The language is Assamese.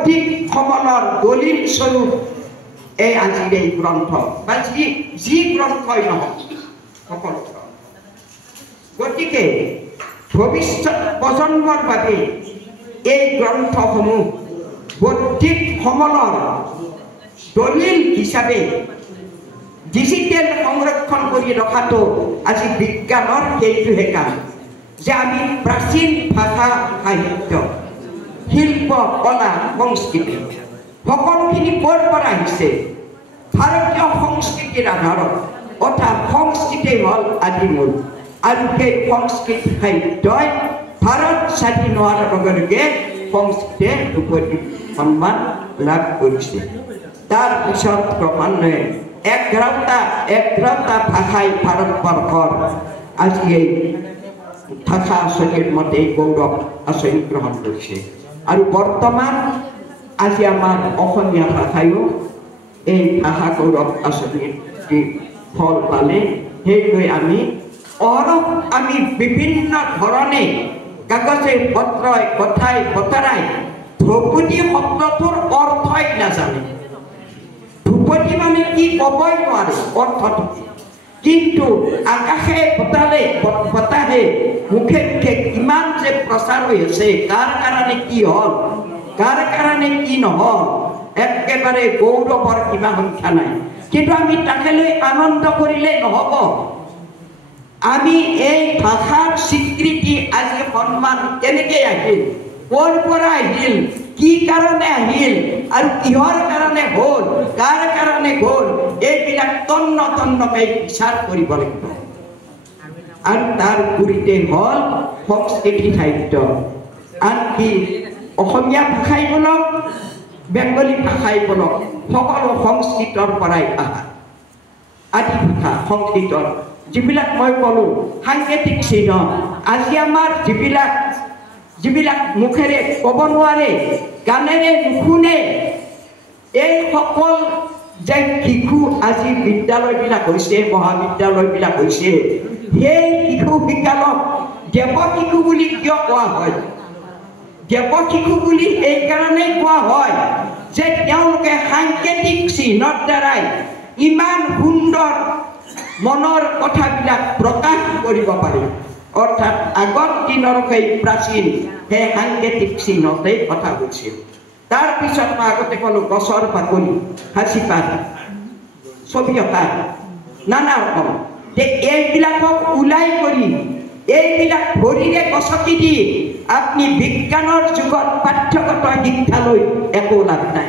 বৌদ্ধিক সমলৰ দলিল স্বৰূপ এই আজিৰ এই গ্ৰন্থ বা যি গ্ৰন্থই নহওক সকলো। গতিকে ভৱিষ্যত প্ৰজন্মৰ বাবে এই গ্ৰন্থসমূহ বৌদ্ধিক সমলৰ দলিল হিচাপে ডিজিটেল সংৰক্ষণ কৰি ৰখাটো আজি বিজ্ঞানৰ সেইটোহে কাম যে আমি প্ৰাচীন ভাষা সাহিত্য শিল্প কলা সংস্কৃতি সকলোখিনি ক'ৰ পৰা আহিছে ভাৰতীয় সংস্কৃতিৰ আধাৰত অৰ্থাৎ সংস্কৃতি হ'ল আদিমূল আৰু সেই সংস্কৃত সাহিত্যই ভাৰত স্বাধীন হোৱাৰ লগে লগে সংস্কৃতিয়ে উপৰি সন্মান লাভ কৰিছে। তাৰপিছত ক্ৰমান্বয়ে এঘাৰটা ভাষাই ভাৰতবৰ্ষৰ আজি এই ভাষা আঁচনিৰ মতে গৌৰৱ আঁচনি গ্ৰহণ কৰিছে আৰু বৰ্তমান আজি আমাৰ অসমীয়া ভাষায়ো এই ভাষা গৌৰৱ আঁচনিৰ ফল পালে। সেইলৈ আমি বিভিন্ন ধৰণে কাগজে পত্ৰই কথাই বতৰাই ধ্ৰুপদী শব্দটোৰ অৰ্থই নাজানে। ধ্ৰুপদী মানে কি ক'বই নোৱাৰে অৰ্থটো, কিন্তু আকাশে বতাহে মুখে মুখে কিমান যে প্ৰচাৰ হৈ আছে, কাৰ কাৰণে কি হ'ল কাৰ কাৰণে কি নহ'ল একেবাৰে গৌৰৱৰ কিবা সংখ্যা নাই। কিন্তু আমি তাকে লৈ আনন্দ কৰিলে নহ'ব। আমি এই ভাষাৰ স্বীকৃতি আজি সন্মান কেনেকৈ আহিল, ক'ৰ পৰা আহিল, কি কাৰণে আহিল আৰু কিহৰ কাৰণে হ'ল, কাৰ কাৰণে হ'ল, এইবিলাক তন্নকৈ বিচাৰ কৰিব লাগিব। আৰু তাৰ গুৰিতে হ'ল সংস্কৃতি সাহিত্য। আনকি অসমীয়া ভাষাই বলক বেংগলী ভাষাই বলক সকলো সংস্কৃতৰ পৰাই অহা। আদি ভাষা সংস্কৃতৰ যিবিলাক মই ক'লোঁ সাংকেতিক চিহ্ন, আজি আমাৰ যিবিলাক মুখেৰে ক'ব নোৱাৰে, গানেৰে নুশুনে, এই সকল যে শিশু আজি বিদ্যালয়বিলাক হৈছে, মহাবিদ্যালয়বিলাক হৈছে, সেই শিশুবিলাকক দেৱ শিশু বুলি কিয় কোৱা হয়? দেৱ শিশু বুলি এইকাৰণেই কোৱা হয় যে তেওঁলোকে সাংকেতিক চিহ্নৰ দ্বাৰাই ইমান সুন্দৰ মনৰ কথাবিলাক প্ৰকাশ কৰিব পাৰে। অৰ্থাৎ আগৰ দিনৰ সেই প্ৰাচীন সেই সাংকেতিক চিহ্নতেই কথা কৈছিল। তাৰপিছত মই আগতে ক'লোঁ গছৰ বাকলি, সাঁচিপাত, ছবি অঁকা, নানা ৰকম, এইবিলাকক ওলাই কৰি এইবিলাক ভৰিৰে গছকি দি আপুনি বিজ্ঞানৰ যুগত পাঠ্যগত শিক্ষালৈ একো লাভ নাই।